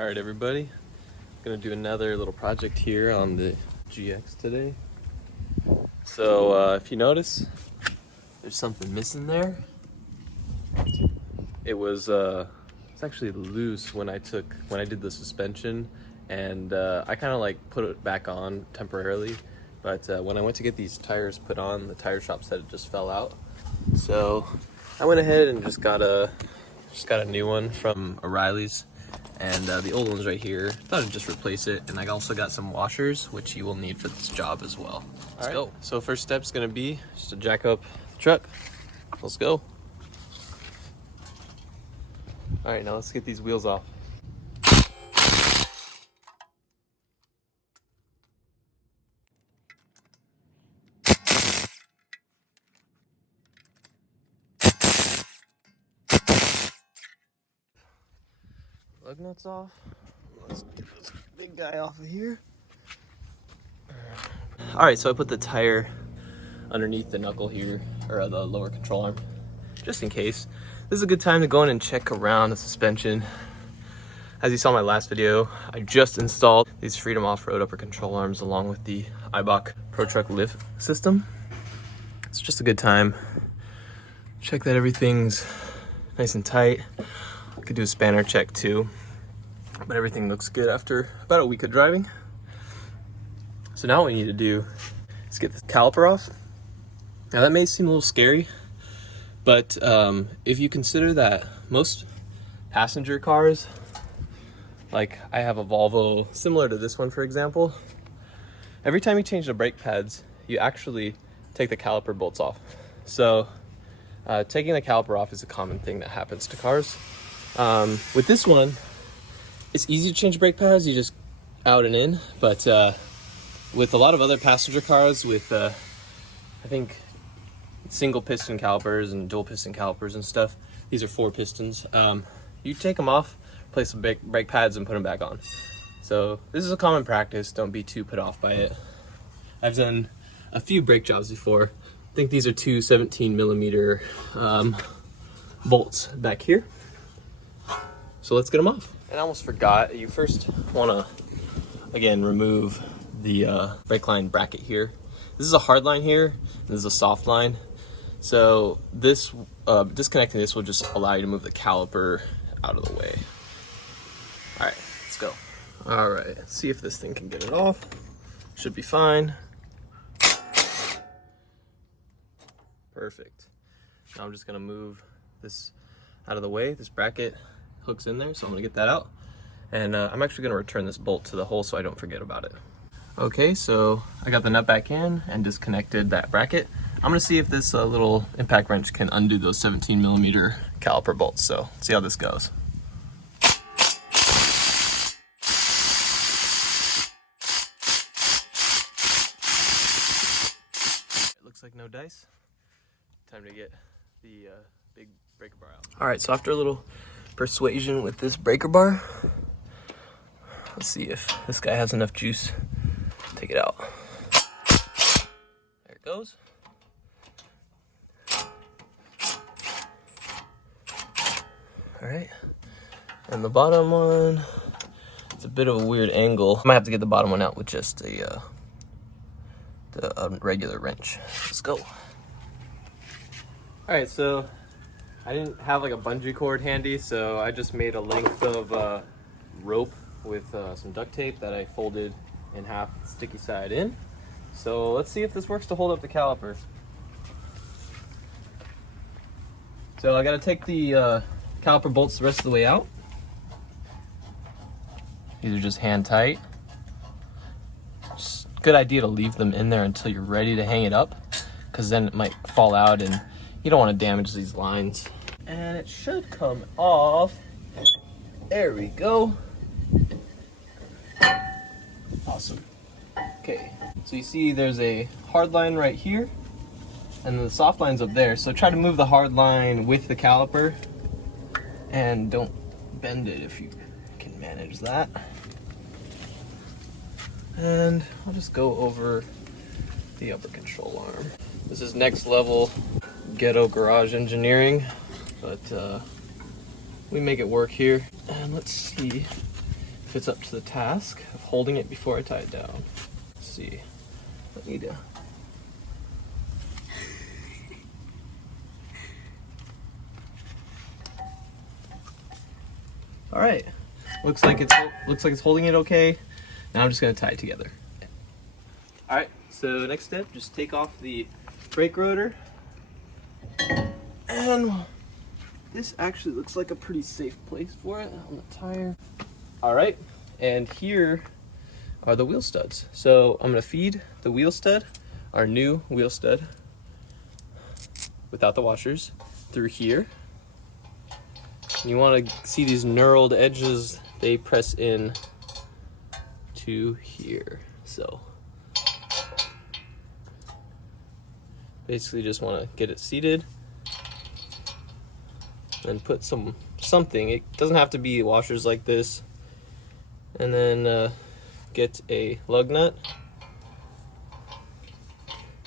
All right, everybody, gonna do another little project here on the GX today. So if you notice, there's something missing there. It's actually loose when I did the suspension, and I kind of like put it back on temporarily. But when I went to get these tires put on, the tire shop said it just fell out. So I went ahead and just got a new one from O'Reilly's. And the old one's right here. Thought I'd just replace it. And I also got some washers, which you will need for this job as well. Let's go. So first step's gonna be just to jack up the truck. Let's go. All right, now let's get these wheels off. Lug nuts off. Let's get this big guy off of here. All right, so I put the tire underneath the knuckle here, or the lower control arm, just in case. This is a good time to go in and check around the suspension. As you saw in my last video, I just installed these Freedom Off-Road upper control arms along with the Eibach Pro Truck lift system. It's just a good time. Check that everything's nice and tight. I could do a spanner check too, but everything looks good after about a week of driving. So now what we need to do is get the caliper off. Now that may seem a little scary, but if you consider that most passenger cars, like I have a Volvo similar to this one for example, every time you change the brake pads, you actually take the caliper bolts off. So taking the caliper off is a common thing that happens to cars. With this one, it's easy to change brake pads, you just out and in, but with a lot of other passenger cars with I think single piston calipers and dual piston calipers and stuff, these are 4 pistons, you take them off, place the brake pads and put them back on. So this is a common practice, don't be too put off by it. I've done a few brake jobs before. I think these are 2 17mm bolts back here. So let's get them off. And I almost forgot, you first want to, again, remove the brake line bracket here. This is a hard line here, and this is a soft line. So this disconnecting this will just allow you to move the caliper out of the way. All right, let's go. All right, let's see if this thing can get it off. Should be fine. Perfect. Now I'm just gonna move this out of the way. This bracket hooks in there, so I'm gonna get that out. And I'm actually gonna return this bolt to the hole so I don't forget about it. Okay, so I got the nut back in and disconnected that bracket. I'm gonna see if this little impact wrench can undo those 17mm caliper bolts. So let's see how this goes. It looks like no dice. Time to get the big breaker bar out. All right, so after a little persuasion with this breaker bar, let's see if this guy has enough juice. Take it out. There it goes. All right, and the bottom one, it's a bit of a weird angle. I might have to get the bottom one out with just a regular wrench. Let's go. All right, so I didn't have like a bungee cord handy, so I just made a length of rope with some duct tape that I folded in half, sticky side in. So let's see if this works to hold up the caliper. So I gotta take the caliper bolts the rest of the way out. These are just hand tight. Just good idea to leave them in there until you're ready to hang it up, because then it might fall out and you don't want to damage these lines. And it should come off. There we go. Awesome. Okay, so you see there's a hard line right here and then the soft line's up there. So try to move the hard line with the caliper and don't bend it if you can manage that. And I'll just go over the upper control arm. This is next level ghetto garage engineering, but we make it work here. And let's see if it's up to the task of holding it before I tie it down. Let's see. Let me do. All right. Looks like it's holding it okay. Now I'm just gonna tie it together. All right. So next step, just take off the brake rotor. And this actually looks like a pretty safe place for it on the tire. All right, and here are the wheel studs. So I'm gonna feed the wheel stud, our new wheel stud, without the washers, through here. And you wanna see these knurled edges, they press in to here. So basically just wanna get it seated and put something. It doesn't have to be washers like this. And then get a lug nut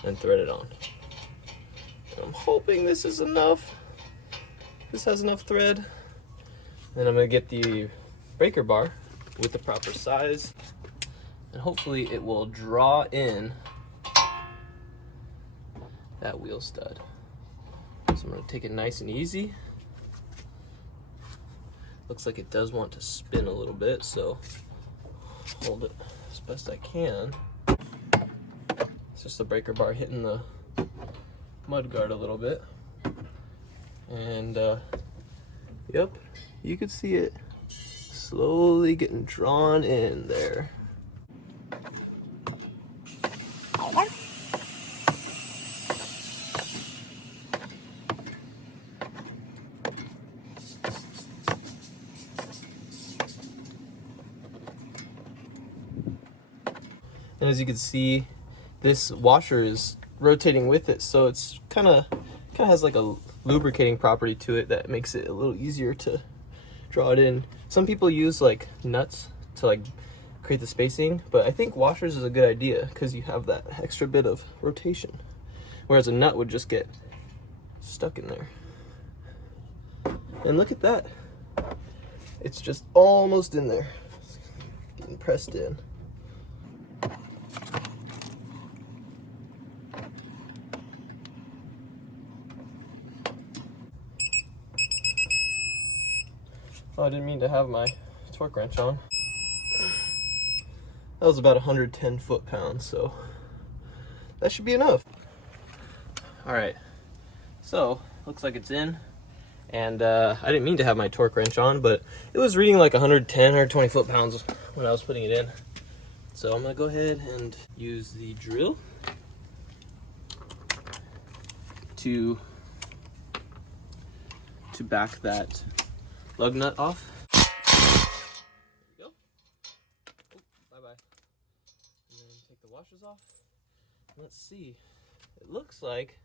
and thread it on. And I'm hoping this is enough. This has enough thread. Then I'm gonna get the breaker bar with the proper size, and hopefully it will draw in that wheel stud. So I'm gonna take it nice and easy. Looks like it does want to spin a little bit, so hold it as best I can. It's just the breaker bar hitting the mud guard a little bit. And yep, you can see it slowly getting drawn in there. And as you can see, this washer is rotating with it, so it's kind of has like a lubricating property to it that makes it a little easier to draw it in. Some people use like nuts to like create the spacing, but I think washers is a good idea because you have that extra bit of rotation, whereas a nut would just get stuck in there. And look at that, it's just almost in there, it's getting pressed in. Oh, I didn't mean to have my torque wrench on. That was about 110 foot-pounds, so that should be enough. All right, so looks like it's in, and I didn't mean to have my torque wrench on, but it was reading like 110, 120 foot-pounds when I was putting it in. So I'm gonna go ahead and use the drill to back that lug nut off. There you go. Oh, bye-bye. And then take the washers off. Let's see. It looks like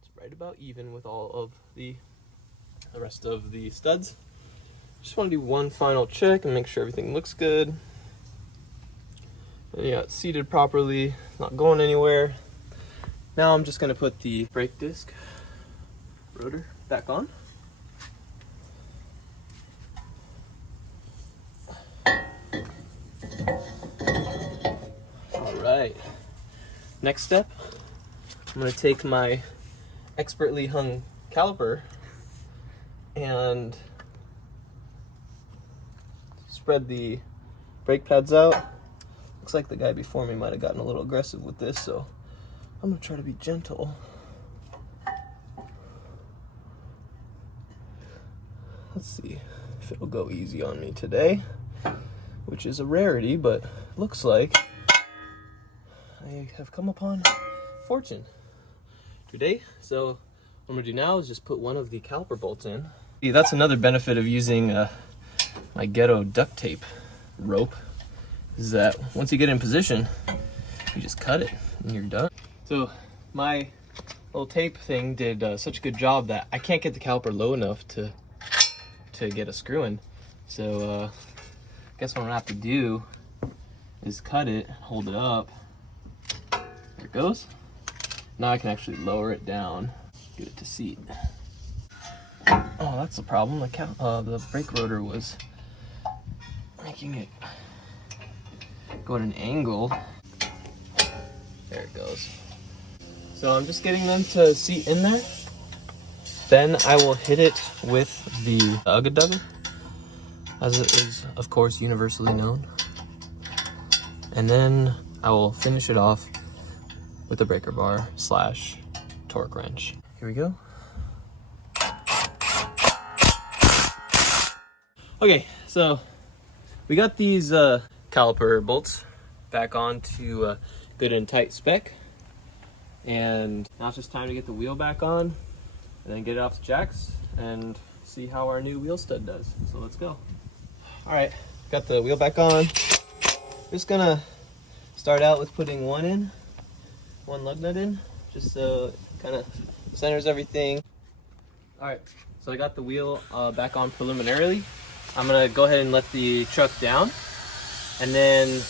it's right about even with all of the rest of the studs. Just want to do one final check and make sure everything looks good. And yeah, it's seated properly, not going anywhere. Now I'm just going to put the brake disc rotor back on. Alright, next step, I'm going to take my expertly hung caliper and spread the brake pads out. Looks like the guy before me might have gotten a little aggressive with this, so I'm going to try to be gentle. Let's see if it'll go easy on me today, which is a rarity, but looks like I have come upon fortune today. So what I'm gonna do now is just put one of the caliper bolts in. See, that's another benefit of using my ghetto duct tape rope, is that once you get in position, you just cut it and you're done. So my little tape thing did such a good job that I can't get the caliper low enough to get a screw in. So I guess what I'm gonna have to do is cut it, hold it up. There it goes. Now I can actually lower it down, get it to seat. Oh, that's the problem. The brake rotor was making it go at an angle. There it goes. So I'm just getting them to seat in there. Then I will hit it with the Ugga Dugga, as it is, of course, universally known. And then I will finish it off with a breaker bar / torque wrench. Here we go. Okay, so we got these caliper bolts back on to good and tight spec. And now it's just time to get the wheel back on and then get it off the jacks and see how our new wheel stud does. So let's go. All right, got the wheel back on. Just gonna start out with putting one lug nut in, just so it kind of centers everything. All right, so I got the wheel back on preliminarily. I'm gonna go ahead and let the truck down and then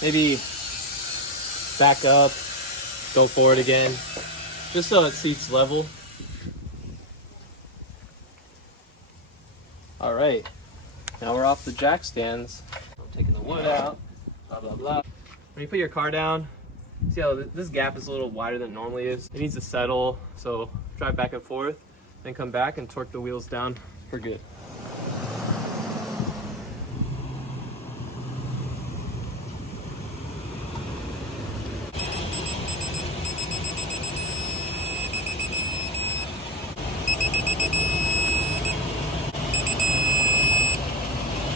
maybe back up, go forward again, just so it seats level. All right, now we're off the jack stands. I'm taking the wood out, blah, blah, blah. When you put your car down, see how this gap is a little wider than it normally is? It needs to settle, so drive back and forth, then come back and torque the wheels down for good.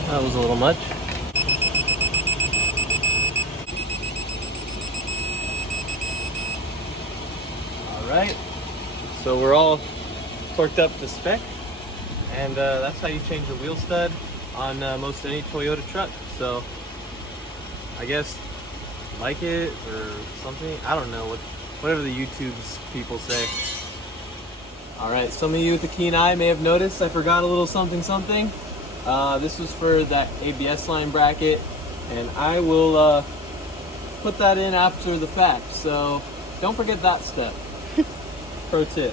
That was a little much. All right, so we're all torqued up to spec, and that's how you change the wheel stud on most any Toyota truck. So I guess like it or something, I don't know, whatever the YouTube's people say. All right, some of you with a keen eye may have noticed I forgot a little something. This was for that ABS line bracket, and I will put that in after the fact, so don't forget that step. Pro tip.